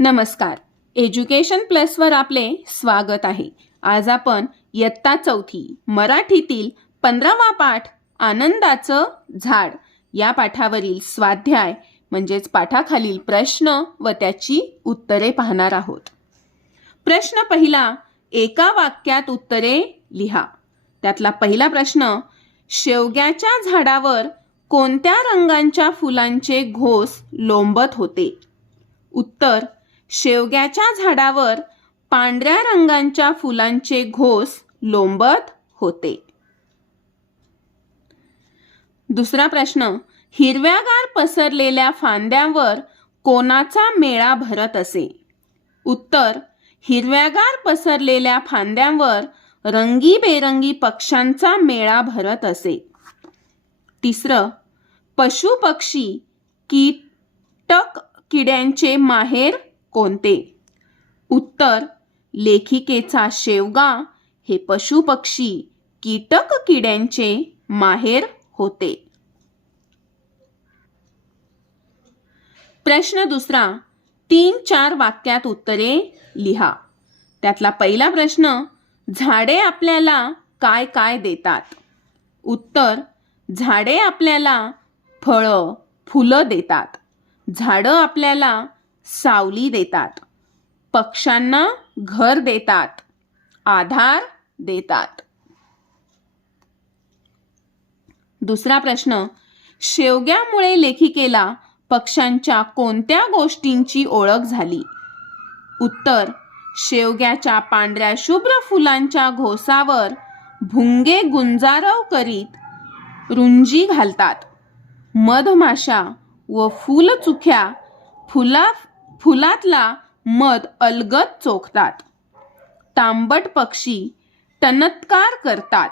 नमस्कार. एज्युकेशन प्लसवर आपले स्वागत आहे. आज आपण इयत्ता चौथी मराठीतील पंधरावा पाठ आनंदाचं झाड या पाठावरील स्वाध्याय म्हणजेच पाठाखालील प्रश्न व त्याची उत्तरे पाहणार आहोत. प्रश्न पहिला एका वाक्यात उत्तरे लिहा. त्यातला पहिला प्रश्न शेवग्याच्या झाडावर कोणत्या रंगांच्या फुलांचे घोस लोंबत होते? उत्तर शेवग्याच्या झाडावर पांढऱ्या रंगांच्या फुलांचे घोस लोंबत होते. दुसरा प्रश्न हिरव्यागार पसरलेल्या फांद्यांवर कोणाचा मेळा भरत असे? उत्तर हिरव्यागार पसरलेल्या फांद्यांवर रंगीबेरंगी पक्ष्यांचा मेळा भरत असे. तिसरं पशु पक्षी कीटक किड्यांचे माहेर कोणते? उत्तर लेखिकेचा शेवगा हे पशुपक्षी कीटक किड्यांचे माहेर होते. प्रश्न दुसरा तीन चार वाक्यात उत्तरे लिहा. त्यातला पहिला प्रश्न झाडे आपल्याला काय काय देतात? उत्तर झाडे आपल्याला फळं फुलं देतात. झाडं आपल्याला सावली देतात. पक्ष्यांना घर देतात. आधार देतात. दुसरा प्रश्न. शेवग्यामुळे लेखिकेला पक्ष्यांच्या कोणत्या गोष्टींची ओळख झाली? उत्तर. शेवग्याच्या पांढऱ्या शुभ्र फुलांच्या घोसावर भुंगे गुंजारव करीत रुंजी घालतात. मधमाशा व फुलचुख्या फुला फुलातला मध अलगद चोखतात. तांबट पक्षी टनत्कार करतात.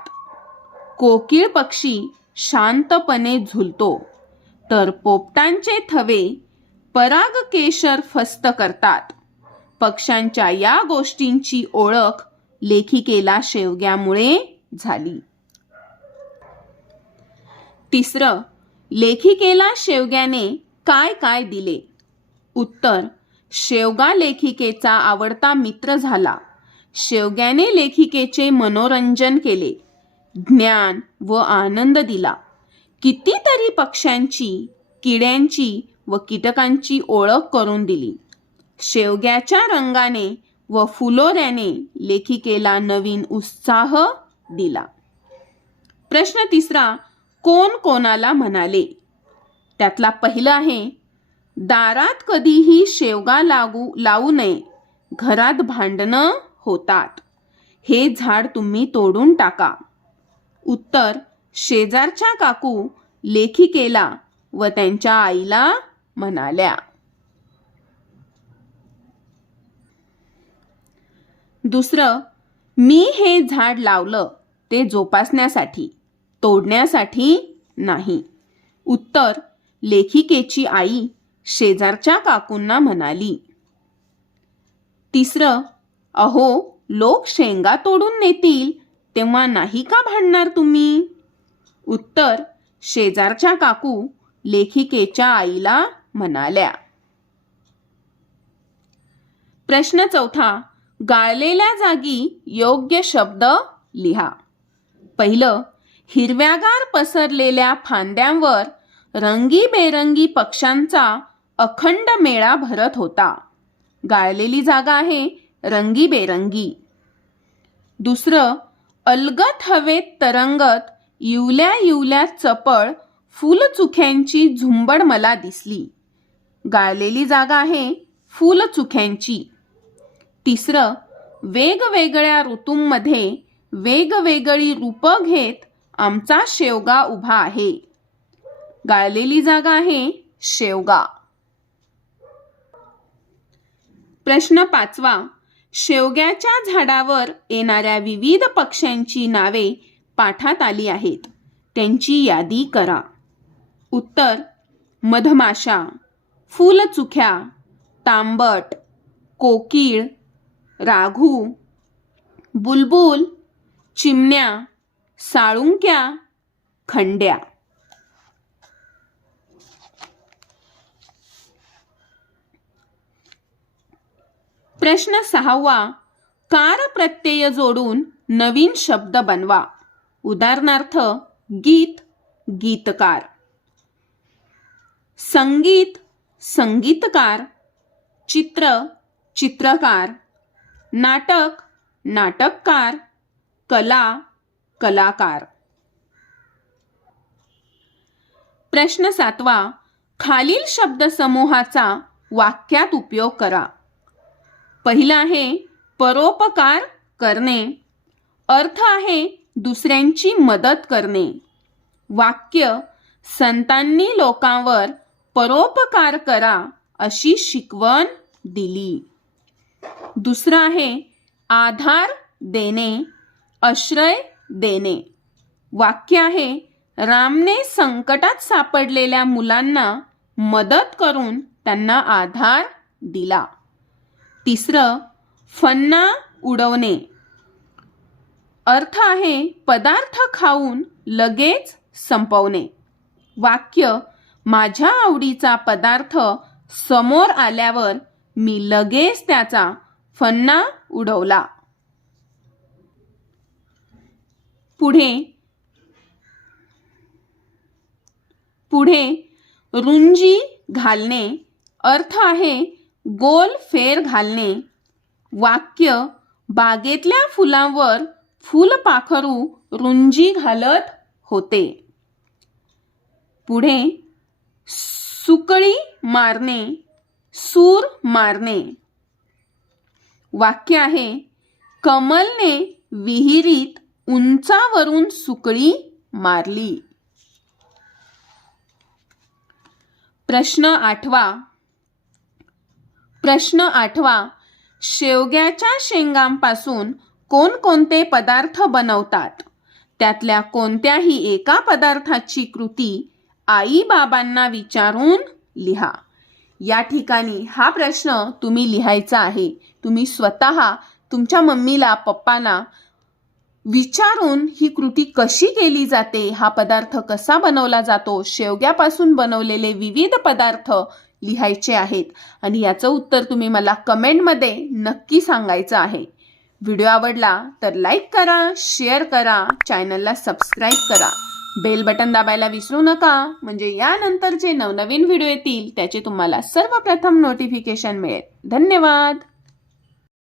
कोकिळ पक्षी शांतपणे झुलतो. तर पोपटांचे थवे परागकेशर फस्त करतात. पक्ष्यांच्या या गोष्टींची ओळख लेखिकेला शेवग्यामुळे झाली. तिसरं लेखिकेला शेवग्याने काय काय दिले? उत्तर. शेवगा लेखिकेचा आवडता मित्र झाला. शेवग्याने लेखिकेचे मनोरंजन केले. ज्ञान व आनंद दिला. कितीतरी पक्ष्यांची किड्यांची व कीटकांची ओळख करून दिली. शेवग्याच्या रंगाने व फुलोऱ्याने लेखिकेला नवीन उत्साह दिला. प्रश्न तिसरा कोण कोणाला म्हणाले? त्यातला पहिला आहे दारात कधीही शेवगा लागू लावू नये. घरात भांडणं होतात. हे झाड तुम्ही तोडून टाका. उत्तर शेजारच्या काकू लेखिकेला व त्यांच्या आईला म्हणाल्या. दुसरं मी हे झाड लावलं ते जोपासण्यासाठी तोडण्यासाठी नाही. उत्तर लेखिकेची आई शेजारच्या काकूंना म्हणाली. तिसरं अहो लोक शेंगा तोडून नेतील तेव्हा नाही का भांडणार तुम्ही? उत्तर शेजारच्या काकू लेखिकेच्या आईला म्हणाल्या. प्रश्न चौथा गाळलेल्या जागी योग्य शब्द लिहा. पहिलं हिरव्यागार पसरलेल्या फांद्यांवर रंगीबेरंगी पक्ष्यांचा अखंड मेळा भरत होता. गाळलेली जागा आहे रंगीबेरंगी. दुसरं अलगत हवेत तरंगत इवल्या इवल्या चपळ फुलचुख्यांची झुंबड मला दिसली. गाळलेली जागा आहे फुलचुख्यांची तिसरं वेगवेगळ्या ऋतूंमध्ये वेगवेगळी रूपं घेत आमचा शेवगा उभा आहे. गाळलेली जागा आहे शेवगा. प्रश्न पाचवा. शेवग्याच्या झाडावर येणाऱ्या विविध पक्ष्यांची नावे पाठात आली आहेत. त्यांची यादी करा. उत्तर मधमाशा फुलचुख्या तांबट कोकिळ राघू बुलबुल चिमण्या साळुंक्या खंड्या. प्रश्न सहावा. कार प्रत्यय जोडून नवीन शब्द बनवा. उदाहरणार्थ गीत गीतकार. संगीत संगीतकार. चित्र चित्रकार. नाटक नाटककार. कला कलाकार. प्रश्न सातवा. खालील शब्दसमूहाचा वाक्यात उपयोग करा. पहिला आहे परोपकार करणे. अर्थ आहे दुसऱ्यांची मदत करणे. वाक्य संतांनी लोकांवर परोपकार करा अशी शिकवण दिली. दुसरं आहे आधार देणे आश्रय देणे. वाक्य आहे रामने संकटात सापडलेल्या मुलांना मदत करून त्यांना आधार दिला. तिसरं फन्ना उडवणे. अर्थ आहे पदार्थ खाऊन लगेच संपवणे. वाक्य माझ्या आवडीचा पदार्थ समोर आल्यावर मी लगेच त्याचा फन्ना उडवला. पुढे पुढे रुंजी घालणे. अर्थ आहे गोल फेर घालणे. वाक्य बागेतल्या फुलांवर फुलपाखरू रुंजी घालत होते. पुढे सुकळी मारणे सूर मारणे. वाक्य आहे कमलने विहिरीत उंचावरून सुकळी मारली. प्रश्न आठवा प्रश्न आठवा. शेवग्याच्या शेंगांपासून कोणकोणते पदार्थ बनवतात? त्यातल्या कोणत्याही एका पदार्थाची कृती आई बाबांना विचारून लिहा. या ठिकाणी हा प्रश्न तुम्ही लिहायचा आहे. तुम्ही स्वतः तुमच्या मम्मीला पप्पांना विचारून ही कृती कशी केली जाते? हा पदार्थ कसा बनवला जातो? शेवग्यापासून बनवलेले विविध पदार्थ लिहायचे आहेत. आणि याचं उत्तर तुम्ही मला कमेंटमध्ये नक्की सांगायचं आहे. व्हिडिओ आवडला तर लाईक करा शेअर करा चॅनलला सबस्क्राईब करा. बेल बटन दाबायला विसरू नका. म्हणजे यानंतर जे नवनवीन व्हिडिओ येतील त्याचे तुम्हाला सर्वप्रथम नोटिफिकेशन मिळेल. धन्यवाद.